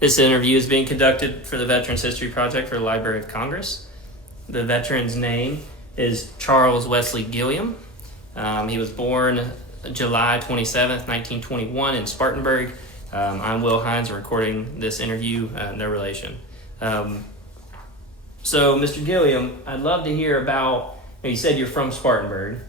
This interview is being conducted for the Veterans History Project for the Library of Congress. The veteran's name is Charles Wesley Gilliam. He was born July 27th, 1921 in Spartanburg. I'm Will Hines, recording this interview, no relation. So, Mr. Gilliam, I'd love to hear about, you said you're from Spartanburg,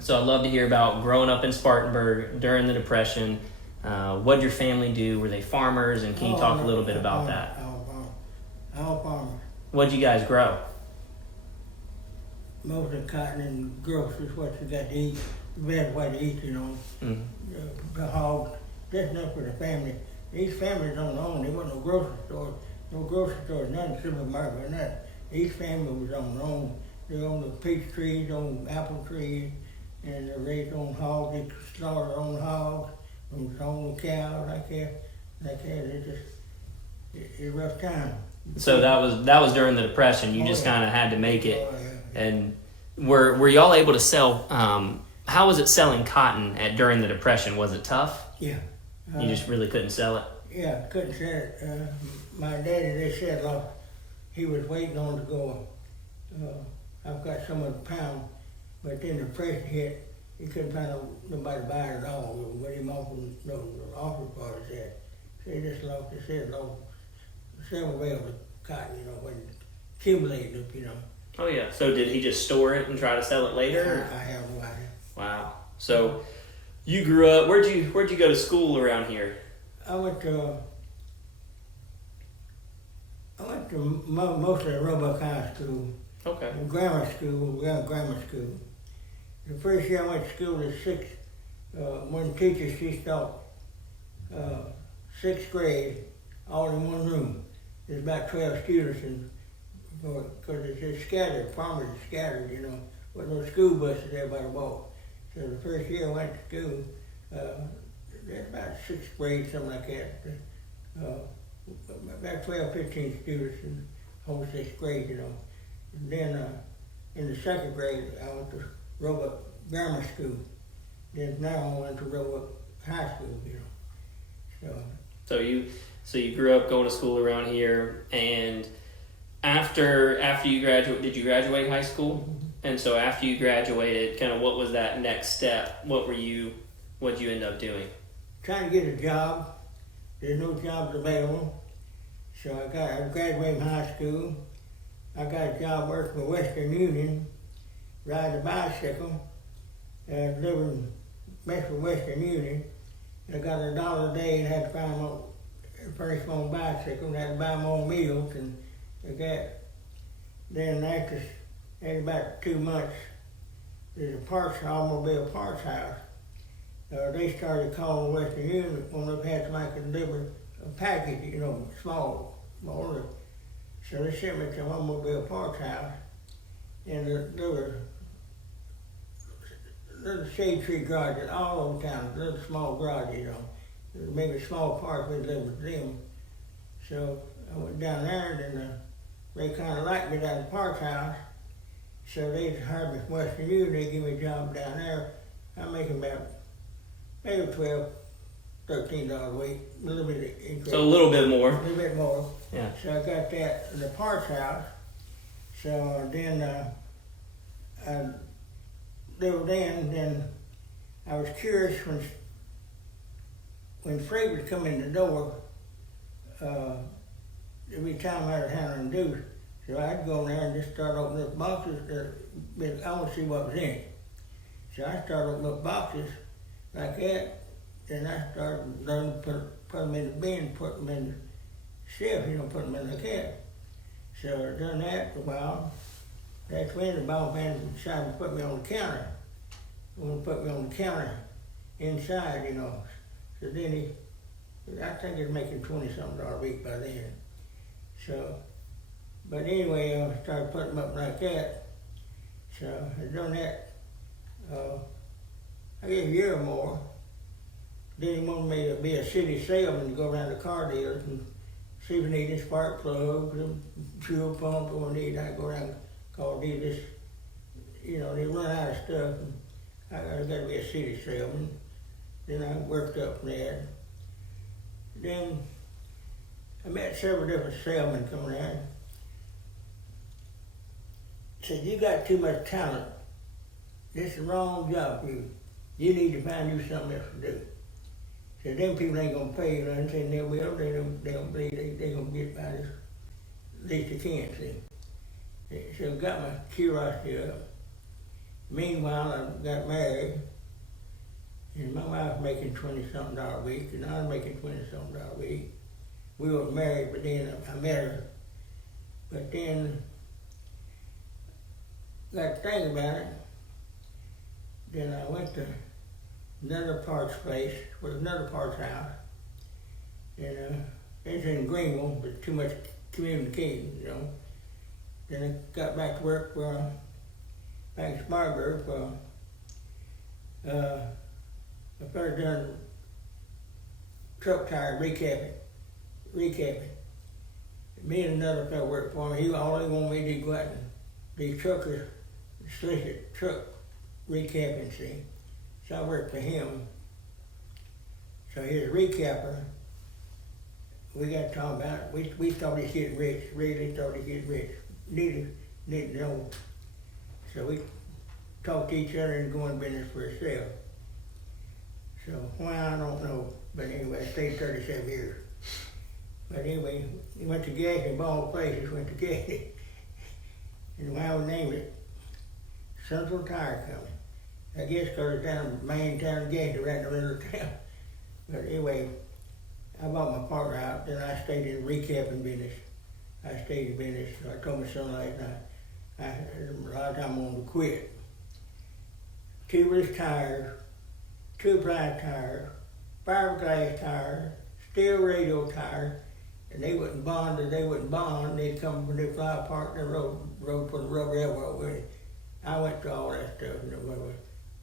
so I'd love to hear about growing up in Spartanburg during the Depression. What did your family do? Were they farmers? And can you talk a little bit about that? All farmers. What did you guys grow? Mostly cotton and groceries, what you got to eat. The best way to eat, Mm-hmm. The hogs, just enough for the family. These families don't own, there wasn't no grocery stores, none supermarket, nothing. Each family was on their own. They owned the peach trees, owned apple trees, and they raised their own hogs, they slaughtered their own hogs, and owned the cows, like that. It's a rough time. So that was during the Depression. You just kind of had to make it. And were y'all able to sell? How was it selling cotton during the Depression? Was it tough? Yeah. You just really couldn't sell it. Yeah, couldn't sell it. My daddy, they said, he was waiting on to go. I've got some of the pound, but then the Depression hit. He couldn't find nobody to buy it at all. What he offered, the offer party said. So he just lost several bales of cotton, when it accumulated up, Oh yeah. So did he just store it and try to sell it later? I have no idea. Wow. So you grew up. Where'd you go to school around here? I went to mostly Roebuck High School. Okay. Grammar school. The first year I went to school was one teacher, she taught 6th grade, all in one room. There's about 12 students, because it's just scattered, farmers are scattered, with no school buses everybody walked. So the first year I went to school, there's about 6th grade, something like that. About 12, 15 students in whole 6th grade, And then in the 2nd grade, I went to Roebuck Grammar School. Then now I went to Roebuck High School, So you grew up going to school around here, and after you graduate, did you graduate high school? Mm-hmm. And so after you graduated, kind of what was that next step? What'd you end up doing? Trying to get a job. There's no jobs available. So I graduated from high school. I got a job working for Western Union, riding a bicycle, delivering mess for Western Union. I got $1 a day and had to furnish my own bicycle and had to buy my own meals and like that. Then after about 2 months, there's a automobile parts house. They started calling Western Union when they had somebody could deliver a package, small order. So they sent me to an automobile parts house, and there were little shade tree garages all over town, little small garages, maybe small parts we delivered to them. So I went down there, and then they kind of liked me down at the parts house. So they hired me from Western Union. They gave me a job down there. I'm making about maybe $12, $13 a week, a little bit increase. So a little bit more. A little bit more. Yeah. So I got that in the parts house. So then then I was curious when freight would come in the door, there'd be time I had to handle them dues. So I'd go in there and just start opening up boxes. I want to see what was in it. So I started opening up boxes like that. Then I started learning to put them in the bin, put them in the shelf, put them in the cab. So I done that for a while. That's when the ball man decided to put me on the counter. He wanted to put me on the counter inside, So then I think he was making $20-something a week by then. So, but anyway, I started putting them up like that. So I done that, I guess a year or more. Then he wanted me to be a city salesman to go around the car dealers and see if we needed spark plugs, a fuel pump, or need. I go around call these this, they run out of stuff. And I got to be a city salesman. Then I worked up from there. Then I met several different salesmen coming in. Said, you got too much talent. This is the wrong job for you. You need to find you something else to do. Said, them people ain't gonna pay you nothing. Said, they will. They don't believe they gonna get by this. At least they can, see. So it got my curiosity up. Meanwhile, I got married. And my wife was making $20-something a week, and I was making $20-something a week. We were married, but then I met her. But then, got to think about it. Then I went to another parts place, with another parts house. And it's in Greenville, but too much communicating, you know. Then I got back to work back in Spartanburg for I first done truck tire recapping. Me and another fellow worked for me. All he wanted me to do go out and these truckers solicited truck recapping, see. So I worked for him. So he's a recapper. We got to talk about it. We thought he's getting rich, really thought he's getting rich. Needed to know. So we talked to each other and go in business for ourselves. So, well, I don't know, but anyway, I stayed 37 years. But anyway, he went to gas in all places, went to gas. And I would name it Central Tire Company. I guess because it's down main town gas right in the middle of town. But anyway, I bought my partner out, then I stayed in recapping business. I stayed in business. So I told my son last night, a lot of time I wanted to quit. Tubeless tires, 2-ply tires, fiberglass tires, steel radial tires, and they wouldn't bond. They'd come when they fly apart in the road for the rubber elbow with it. I went through all that stuff,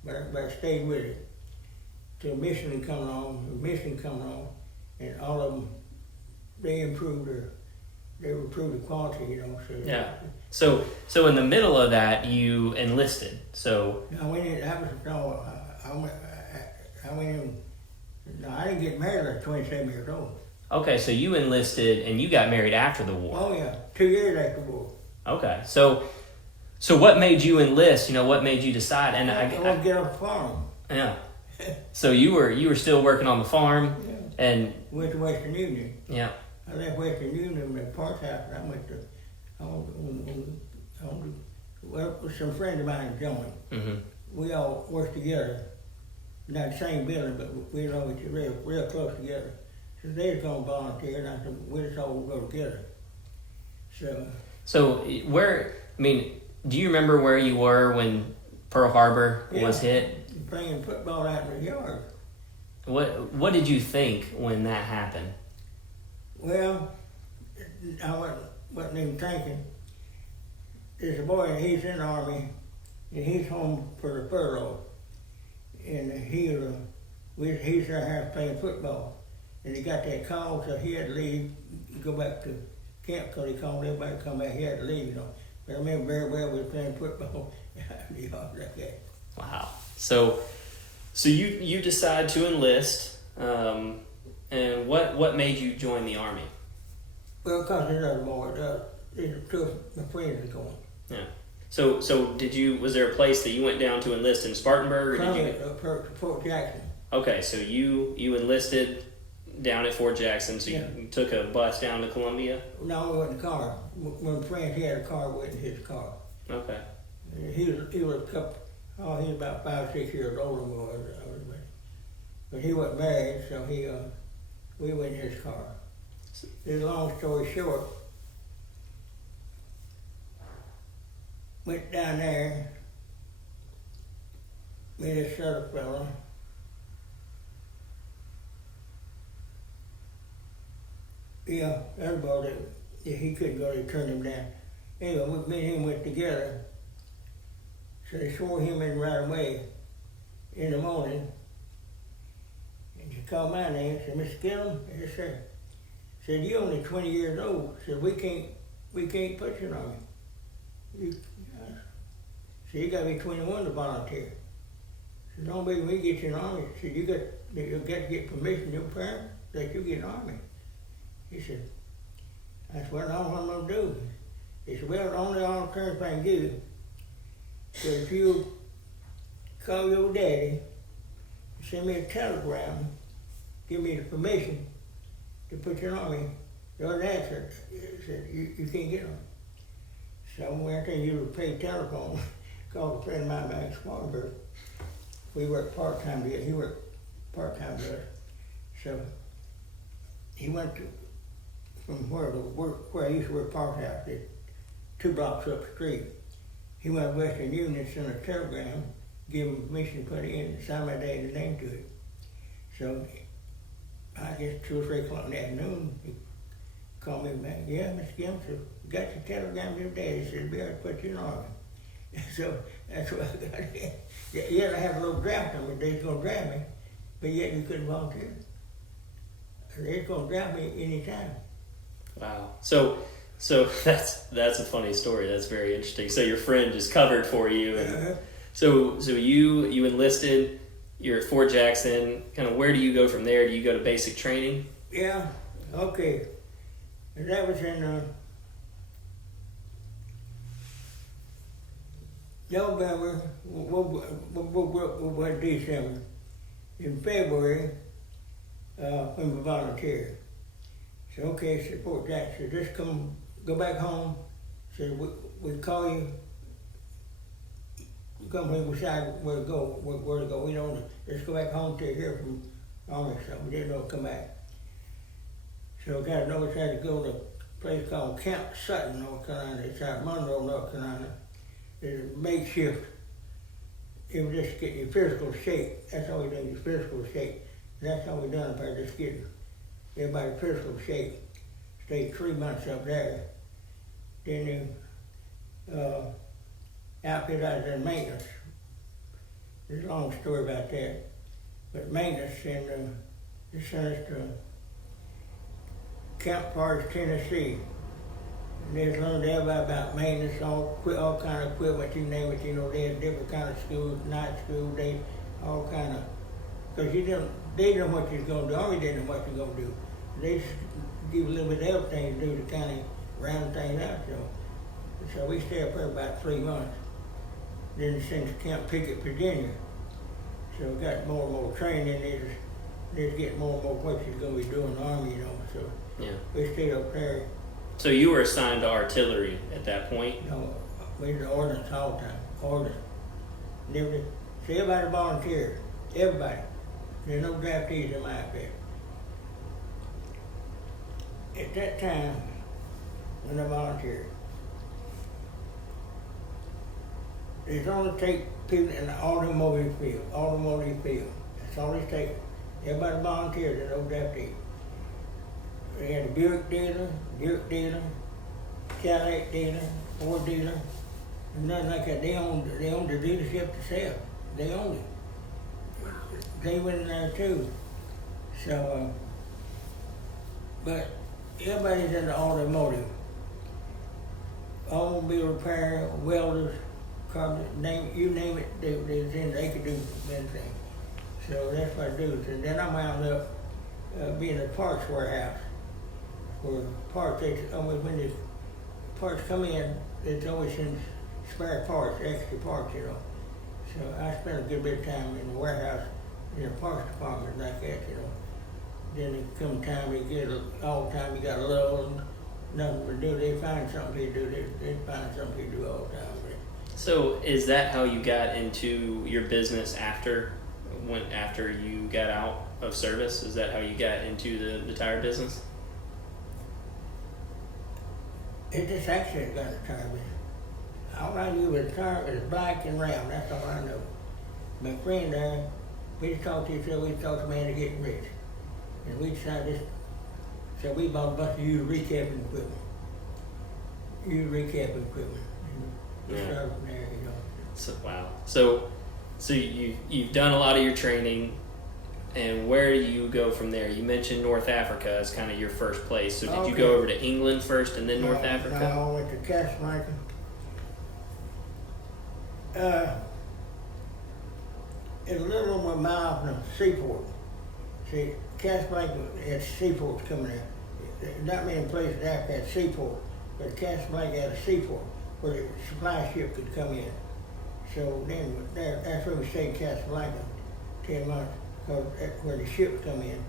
but I stayed with it. Till Michelin come along, and all of them, they improved the quality, you know. So yeah. So in the middle of that, you enlisted. So I went in. I went in. No, I didn't get married at 27 years old. okay, so you enlisted and you got married after the war. Oh yeah, 2 years after the war. Okay, so what made you enlist? You know, what made you decide? And I wanted to get off the farm. Yeah. So you were still working on the farm, Yeah. and Went to Western Union. yeah. I left Western Union at parts house, and I went to with some friends of mine joined. Mm-hmm. We all worked together, not the same building, but we were always real close together. So they was gonna volunteer, and I said we just all go together. So where? I mean, do you remember where you were when Pearl Harbor was hit? Playing football out in the yard. What did you think when that happened? Well, I wasn't even thinking. There's a boy, he's in the Army, and he's home for the furlough. And he's there half playing football. And he got that call, so he had to leave, go back to camp, because he called everybody to come back. He had to leave, you know. But I remember very well we were playing football out in the yard like that. Wow. So you decide to enlist, and what made you join the Army? Well, because there's other boys, there's two of my friends are going. Yeah. So was there a place that you went down to enlist in Spartanburg, or did you? Fort Jackson. Okay, so you enlisted down at Fort Jackson. So you took a bus down to Columbia. No, we went in the car. When friends, he had a car, we went in his car. Okay. He was a couple. Oh, he was about 5 or 6 years older than we was. But he wasn't married, so we went in his car. It's a long story short. Went down there, met this other fella. Yeah, everybody, he couldn't go, they turned him down. Anyway, me and him went together. So they swore him in right away in the morning. And she called my name, said, Mr. Gilliam? Yes, sir. Said, you're only 20 years old. Said, we can't put you on me. So you gotta be 21 to volunteer. Said, don't be we get you in the Army. Said, you got to get permission from your parents that you get in the Army. He said, I said, well, I don't know what I'm gonna do. He said, well, the only alternative I can give you is if you call your daddy, send me a telegram, give me the permission to put you in the Army. The other answer said, you can't get them. So I went there and used a paid telephone, called a friend of mine back in Spartanburg. We worked part-time together, he worked part-time with us. So he went from where I used to work Park House, 2 blocks up the street. He went to Western Union, sent a telegram, gave him permission to put it in, signed my dad's name to it. So I guess 2 or 3 o'clock in the afternoon, he called me back. Yeah, Mr. Gilliam, so got your telegram to your dad. He said, be able to put you in the Army. So that's what I got in. Yet I had a little draft on me, they was gonna draft me, but yet you couldn't volunteer. They was gonna draft me anytime. Wow. So that's a funny story. That's very interesting. So your friend just covered for you, and so you enlisted. You're at Fort Jackson. Kind of where do you go from there? Do you go to basic training? Yeah. Okay. And that was in November. What December? In February, when we volunteered. So okay, so Fort Jackson, just go back home. Said we call you. Come when we decide where to go. We don't just go back home till you hear from Army. So we didn't know to come back. So we got a notice I had to go to a place called Camp Sutton, North Carolina. It's out of Monroe, North Carolina. It's a makeshift. It was just getting your physical shape. That's all we do, your physical shape. And that's all we done up there, just getting everybody's physical shape. Stayed 3 months up there. Then outfit I was in maintenance. There's a long story about that. But maintenance, and they sent us to Camp Forest, Tennessee. And they learned everybody about maintenance, all kind of equipment, you name it. You know, they had different kind of schools, night school, they all kind of, because they didn't know what you was going to do. Army didn't know what you was going to do. They just give a little bit of everything to do to kind of round things out. So we stayed up there about 3 months. Then sent to Camp Pickett, Virginia. So we got more and more training. They just get more and more what you're going to be doing in the Army, you know. So Yeah. we stayed up there. So you were assigned to artillery at that point? You know, we did ordnance all the time. Ordnance. Never. So everybody volunteered. Everybody. There's no draftees in my outfit. At that time, when I volunteered, it's only take people in the automotive field. That's all it takes. Everybody volunteered, there's no draftee. They had a Buick dealer, Cadillac dealer, Ford dealer, and nothing like that. They owned the dealership themselves. They owned it. They went in there too. So, but everybody's in the automotive. Automobile repair, welders, you name it, they could do anything. So that's what I do. And then I wound up being a parts warehouse. Where parts, when the parts come in, it's always in spare parts, extra parts, you know. So I spent a good bit of time in the warehouse, in the parts department like that, you know. Then it come time to get all the time you got a lull and nothing to do. They find something to do. They find something to do all the time. So is that how you got into your business after you got out of service? Is that how you got into the tire business? It just actually got a tire business. All I knew was a tire was black and round. That's all I know. My friend there, we just talked to each other. We talked to man to get rich, and we decided this. So we bought a bunch of used recapping equipment. Yeah. Started from there, you know. So wow. So you've done a lot of your training, and where do you go from there? You mentioned North Africa as kind of your first place. So did you go over to England first and then North Africa? No, I went to Casablanca. It's a little over a mile from the seaport. See, Casablanca had seaports coming in. not many places after that seaport, but Casablanca had a seaport where the supply ship could come in. So then that's where we stayed in Casablanca 10 months, cause that's where the ships come in.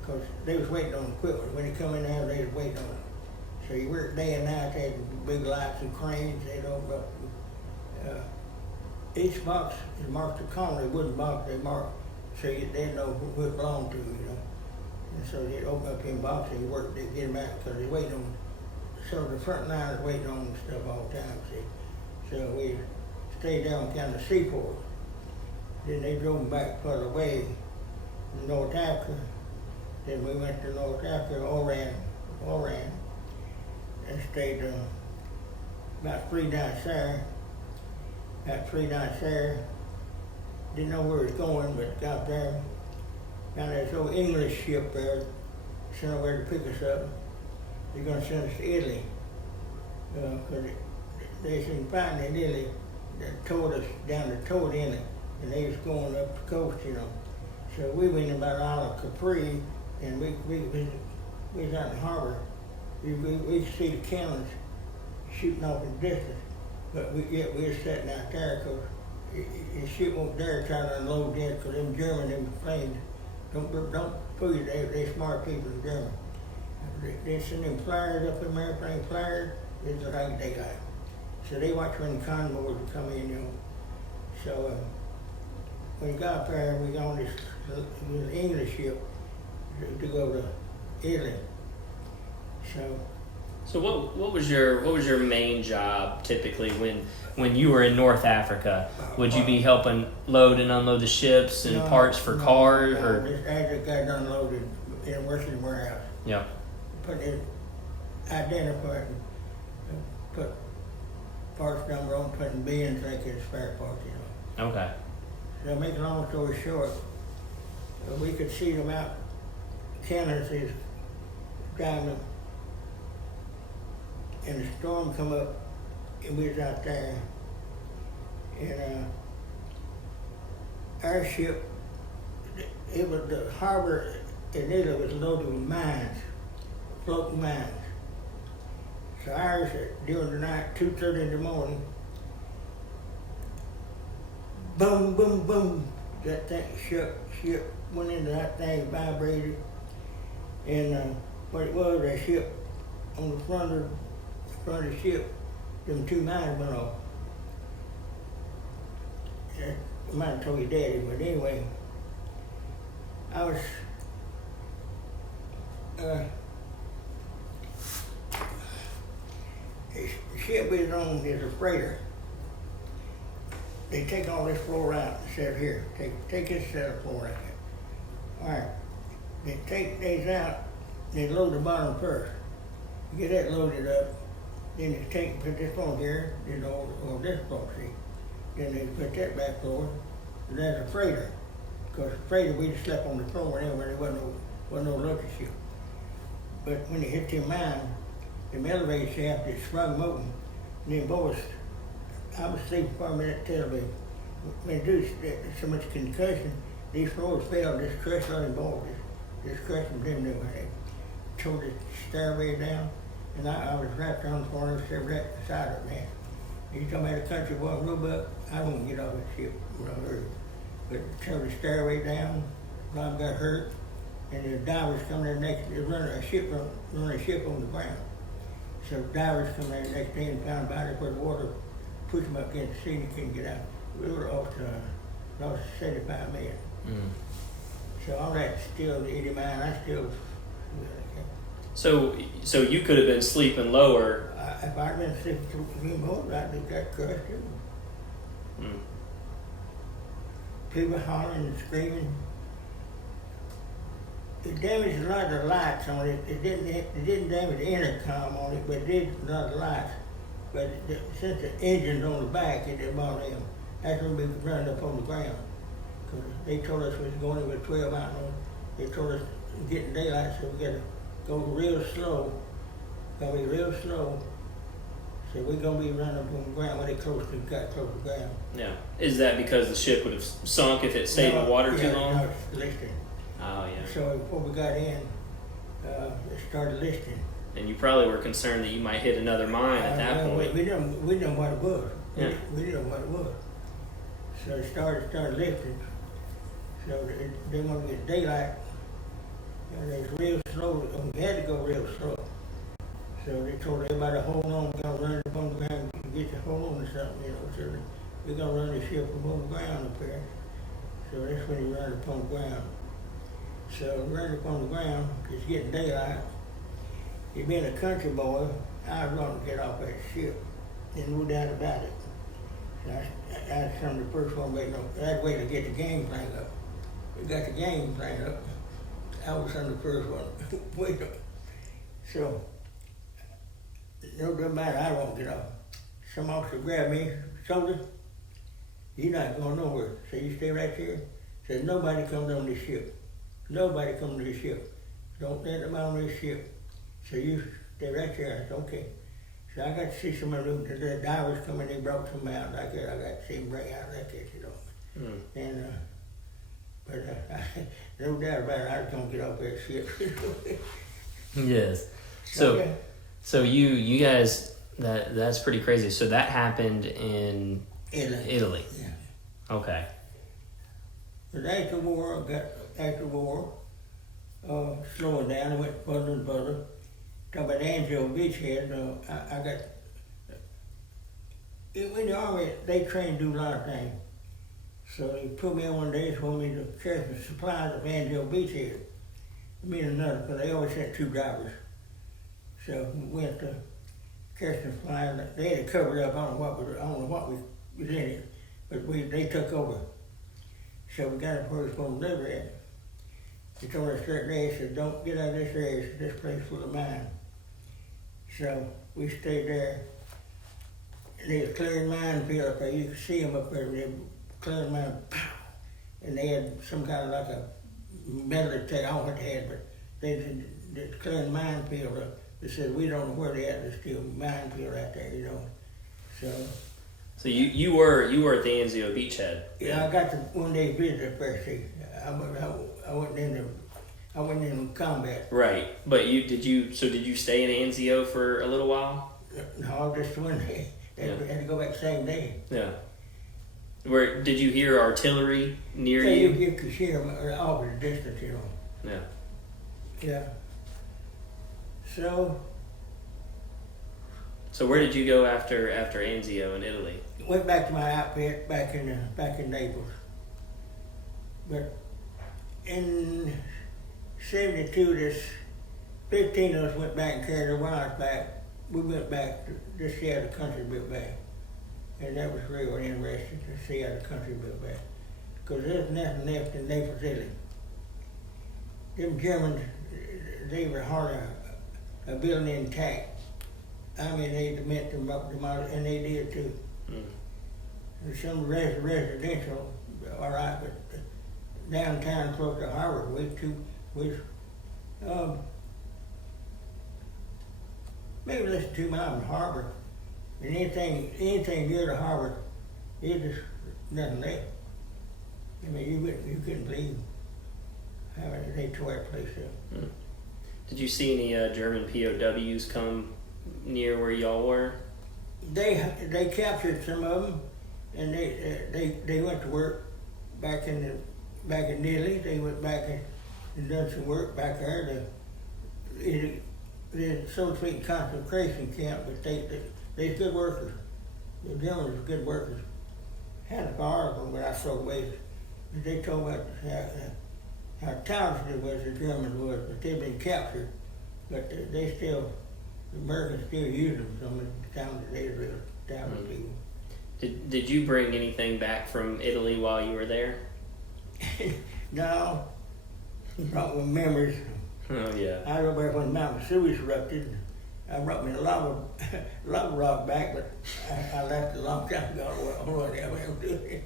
Because they was waiting on equipment. When they come in there, they was waiting on it. So you work day and night, they had big lights and cranes, they'd open up. Each box is marked a colony, wooden box, they marked so they know who it belonged to, you know. And so they'd open up in boxes and work, they'd get them out because they're waiting on, so the front line is waiting on stuff all the time, see. So we stayed down kind of seaport. Then they drove back further away in North Africa. Then we went to North Africa, Oran, and stayed about 3 nights there. Didn't know where it was going, but got there. Found this old English ship there, sent over to pick us up. They're going to send us to Italy. Because they seen fighting in Italy that towed us down toward Italy, and they was going up the coast, you know. So we went about Isle of Capri, and we was out in the harbor. We could see the cannons shooting off in the distance, but we were sitting out there because the ship won't dare try to unload that because them German planes don't fool you. They smart people in Germany. They send them flyers up in there, airplane flyers. It's like they got. So they watch when the convoys would come in, you know. So when we got there, we got on this English ship to go to Italy. So what was your main job typically when you were in North Africa? Would you be helping load and unload the ships and parts for cars, or just as it got unloaded in a working warehouse? Yeah. Put it, identify it, and put parts number on, putting bins like it's spare parts, you know. Okay. So to make a long story short, we could see them out. Cannons is driving, and the storm come up, and we was out there, and our ship, it was the harbor in Italy was loaded with mines, floating mines. So ours during the night, 2:30 in the morning, boom, boom, boom, that thing ship went into that thing, vibrated, and what it was, that ship on the front of the ship, them 2 mines went off. I might have told your daddy, but anyway, I was the ship we was on is a freighter. They take all this floor out and set here. Take this set of floor out there. All right. They take these out, they load the bottom first. You get that loaded up, then they put this on here, then on this floor, see. Then they put that back floor. That's a freighter. Because freighter, we just slept on the floor anyway, there wasn't no lucky ship. But when they hit them mine, them elevator shaft, it sprung them open. And then boys, I was sleeping for a minute till they, when they do so much concussion, these floors fell, just crushed on them boys, just crushed them down there. Tore the stairway down, and I was wrapped on the corner, right beside it, man. You talking about a country boy, Roebuck, I won't get off the ship when I heard. But tore the stairway down, Rob got hurt, and the divers come there next, they run a ship on the ground. So divers come there next day and found about it where the water pushed them up against the sea and they couldn't get out. We were lost 75 million. So all that's still the 80 mile, I still. So you could have been sleeping lower. If I'd been sleeping more, I'd be got crushed too. People hollering and screaming. It damaged a lot of the lights on it. It didn't damage the intercom on it, but it did a lot of the lights. But since the engine's on the back, it didn't bother them. That's when we could run up on the ground. Because they told us we was going with 12 out on. They told us getting daylight, so we got to go real slow. Gonna be real slow. So we're gonna be running up on the ground when they got close to the ground. Yeah. Is that because the ship would have sunk if it stayed in the water too long? No, it's lifting. Oh yeah. So before we got in, it started listing. And you probably were concerned that you might hit another mine at that point. We didn't know what it was. Yeah. We didn't know what it was. So it started lifting. So they want to get daylight. And it was real slow. We had to go real slow. So they told everybody to hold on. We're gonna run up on the ground and get you hold on to something, you know. So we're gonna run the ship up on the ground up there. So that's when you run up on the ground. So run up on the ground. It's getting daylight. You being a country boy, I was going to get off that ship. There's no doubt about it. That's some of the first one waiting on. That way to get the game plan up. We got the game plan up. I was some of the first one waiting. So, no doubt about it, I won't get off. Some officer grabbed me, soldier, you're not going nowhere. So you stay right here. Said nobody comes on this ship. Nobody comes on this ship. Don't let them on this ship. So you stay right there. I said, okay. So I got to see some of the divers come in, they brought some out like that. I got to see them bring out like that, you know. Mm. And, no doubt about it, I was going to get off that ship. Yes. So, okay. So you guys, that's pretty crazy. So that happened in Italy. Yeah. Okay. But after the war, slowing down, I went further and further. Talk about Angel Beachhead, I got, in the Army, they train to do a lot of things. So they put me in one day, told me to carry some supplies of Angel Beachhead. Me and another, because they always had two drivers. So we went to carry some supplies. They had it covered up, I don't know what was in it, but they took over. So we got up where we was going to deliver it. He told us certain day, he said, don't get out of this area, this place full of mine. So we stayed there. They was clearing minefield up there. You could see them up there. They were clearing mine, pow! And they had some kind of like a metal detector. I don't know what they had, but they clearing minefield up. They said, we don't know where they at. There's still minefield out there, you know. So you were at the Anzio beachhead. Yeah, I got to one day visit up there. See, I went in combat. Right, but did you stay in Anzio for a little while? No, just one day. Had to go back the same day. Yeah. Where did you hear artillery near you? You could hear them off at a distance, you know. Yeah. Yeah. So where did you go after Anzio in Italy? Went back to my outfit back in Naples. But in '72, this 15 of us went back and carried our wives back. We went back to just see how the country built back. And that was real interesting to see how the country built back. Because there's nothing left in Naples, Italy. Them Germans, they were hardly a building intact. I mean, they meant them up, and they did too. Mm. And some residential, all right, but downtown close to Harvard, maybe less than 2 miles from Harvard. And anything near to Harvard, there's just nothing left. I mean, you couldn't believe how they tore that place up. Mm. Did you see any German POWs come near where y'all were? They captured some of them, and they went to work back in Italy. They went back and done some work back there. They're so to speak concentration camp, but they're good workers. The Germans were good workers. Had an article when I saw ways. They told about how talented the Germans was, but they've been captured. But they still, the Americans still use them. Some of the talented, they real talented people. Did you bring anything back from Italy while you were there? No, brought me memories. Oh yeah. I remember when Mount Vesuvius erupted. I brought me a lava rock back, but I left it a long time ago. I don't know what the hell I'm doing.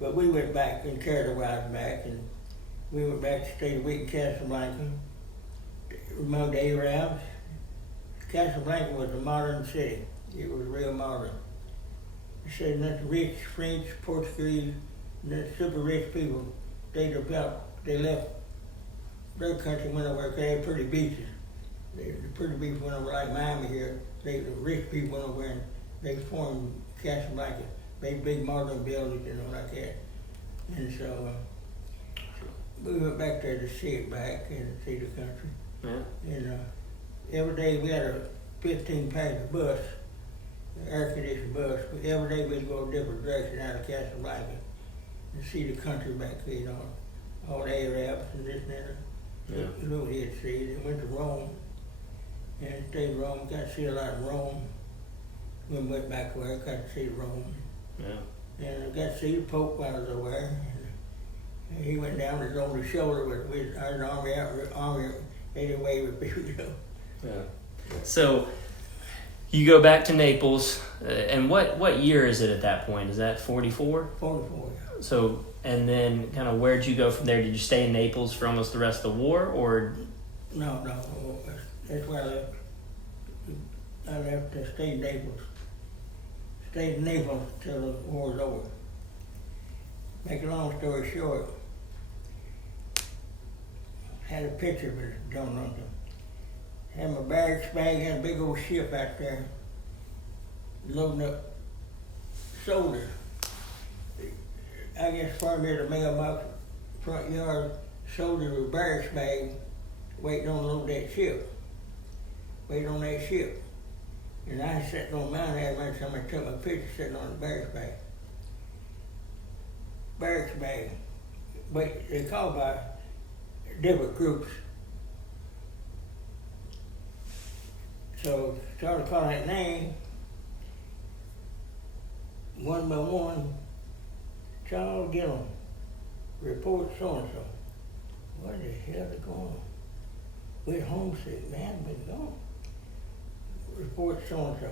But we went back and carried our wives back, and we went back to stay a week in Casablanca. Among the Arabs, Casablanca was a modern city. It was real modern. They said nothing rich French, Portuguese, super rich people. They left their country went over because they had pretty beaches. The pretty beaches went over like Miami here. The rich people went over and they formed Casablanca, big modern buildings, like that. And so we went back there to see it back and see the country. Yeah. And every day we had a 15-passenger bus, air-conditioned bus, but every day we'd go a different direction out of Casablanca and see the country back there, all the Arabs and this and that. Yeah. That's what we had to see. Then went to Rome and stayed in Rome, got to see a lot of Rome. When we went back there, got to see Rome. Yeah. And I got to see the Pope while I was over there. And he went down his over shoulder with our army, they didn't wave at people, Yeah. So you go back to Naples, and what year is it at that point? Is that 44? 44, yeah. So, and then kind of where'd you go from there? Did you stay in Naples for almost the rest of the war, or? No, that's where I left. I left, I stayed in Naples. Stayed in Naples till the war was over. Make a long story short, had a picture, but don't know them. Had my barracks bag, had a big old ship out there, loading up soldiers. I guess farm near the mailbox, front yard, soldiers with barracks bag, waiting on to load that ship. Waiting on that ship. And I was sitting on mine, I had somebody took my picture sitting on the barracks bag. Barracks bag. But they called by different groups. So started calling that name, one by one. Charles Gilliam, report so-and-so. What the hell is going on? We're homesick, man, been gone. Report so-and-so.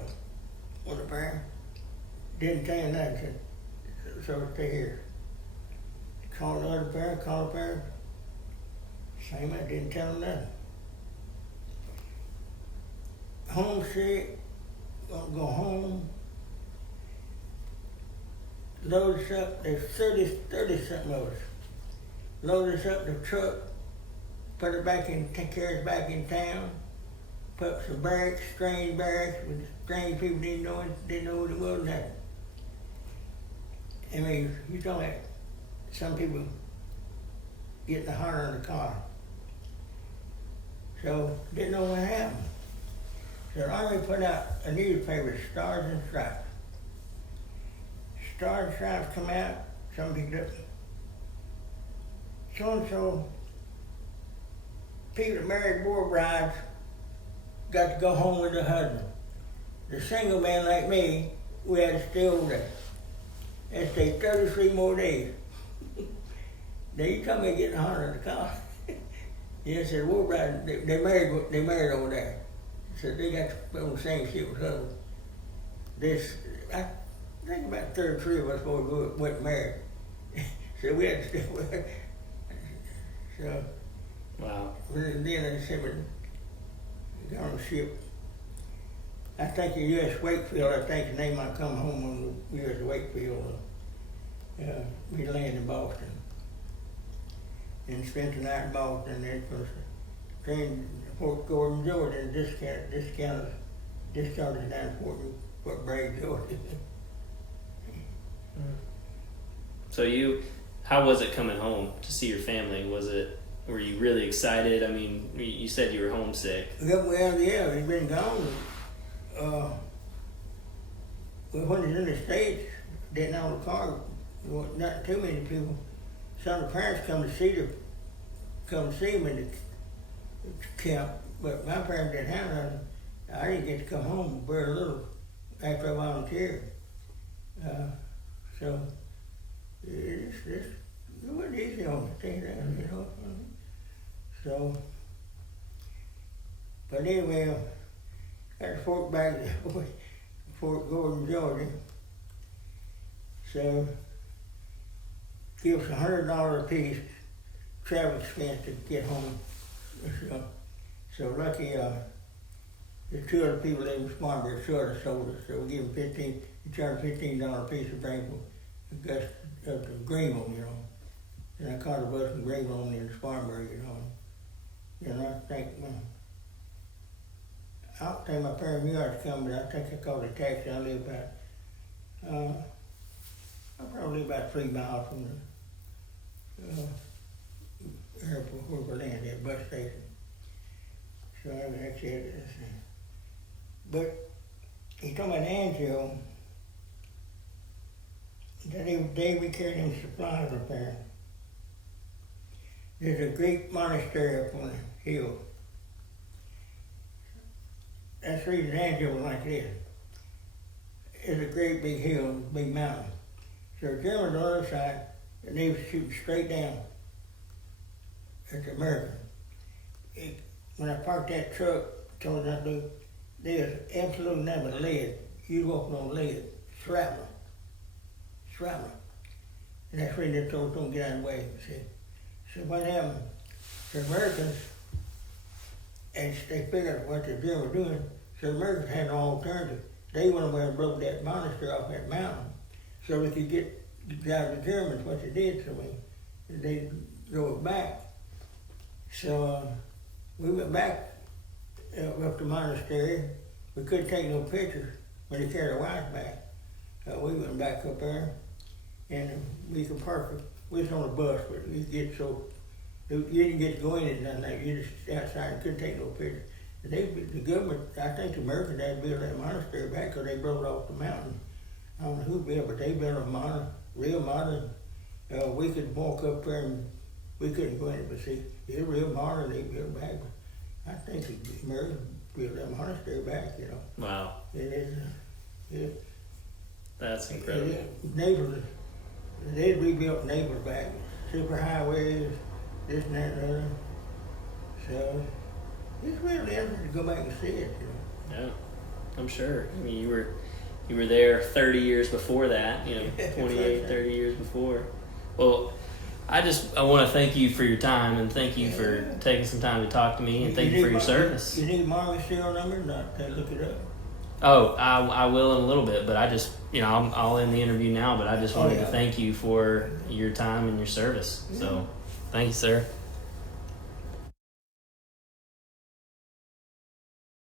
On the bar. Didn't tell you nothing, so stay here. Called the other pair, same, I didn't tell them nothing. Homesick, gonna go home. Load us up, there's 30 something of us. Load us up in the truck, put it back in, take care of us back in town. Put up some barracks, strange barracks, with strange people didn't know what it was, nothing. I mean, you talking about some people getting the heart on the car. So, didn't know what happened. So the Army put out a newspaper, Stars and Stripes. Stars and Stripes come out, some picked up. So-and-so, people that married war brides got to go home with their husband. The single man like me, we had to stay over there. And stay 33 more days. Now you tell me getting a heart on the car. Yeah, said war bride, they married over there. So they got to put on the same ship with us. This, I think about 33 of us before we went married. So we had to stay with her. So, Wow. then I said, got on the ship. I think the U.S. Wakefield, I think the name I come home on the U.S. Wakefield. We landed in Boston. And spent the night in Boston, and then was trained to Fort Gordon, Georgia, and discharged down Fort Bragg, Georgia. So how was it coming home to see your family? Were you really excited? I mean, you said you were homesick. Well, yeah, he'd been gone. When he was in the States, didn't own a car, not too many people. Some of the parents come to see him in the camp, but my parents didn't have none. I didn't get to come home very little after I volunteered. So it wasn't easy on me, tell you that, So, but anyway, got to Fort Gordon, Georgia. So, give us $100 a piece travel expense to get home. So lucky, the two other people in Spartanburg sold us, so we give them we charged $15 a piece to bring from Greenville, And I caught a bus from Greenville into Spartanburg, You know, I think, I don't think my parents' yard's coming, but I think I called a taxi. I live about, I probably live about 3 miles from the airport where we landed at, bus station. So that's it. But he told me an angel that they we carried him supplies up there. There's a great monastery up on the hill. That's the reason angel was like this. It's a great big hill, big mountain. So the Germans on the other side, and they was shooting straight down at the American. When I parked that truck, told us I do, there's absolutely nothing but lead. You walking on lead, shrapnel. And that's when they told us don't get out of the way, see. So what happened, the Americans, and they figured out what the Germans were doing, so the Americans had no alternative. They went away and broke that monastery off that mountain so they could get out of the Germans, what they did to me. They drove it back. So we went back up the monastery. We couldn't take no pictures when they carried our wives back. We went back up there and we could park. We was on a bus, but you didn't get to go in and nothing like that. You just outside and couldn't take no pictures. The government, I think the Americans had built that monastery back because they broke it off the mountain. I don't know who built it, but they built a real modern. We could walk up there and we couldn't go in it, but see, it's real modern. They built it back. I think the Americans built that monastery back, you know. Wow. It is. That's incredible. Neighbors, they rebuilt neighbors back, super highways, this and that and the other. So it's really interesting to go back and see it, you know. Yeah, I'm sure. I mean, you were there 30 years before that, 28, 30 years before. Well, I want to thank you for your time and thank you for taking some time to talk to me and thank you for your service. You need Marley's serial number? Not to look it up. Oh, I will in a little bit, but I just, I'll end the interview now, but I just wanted to thank you for your time and your service. Yeah. So, thank you, sir.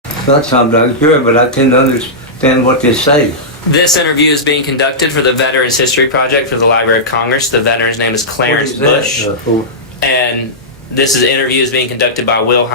That sounds good, but I can't understand what they say. This interview is being conducted for the Veterans History Project for the Library of Congress. The veteran's name is Clarence Bush. And this interview is being conducted by Will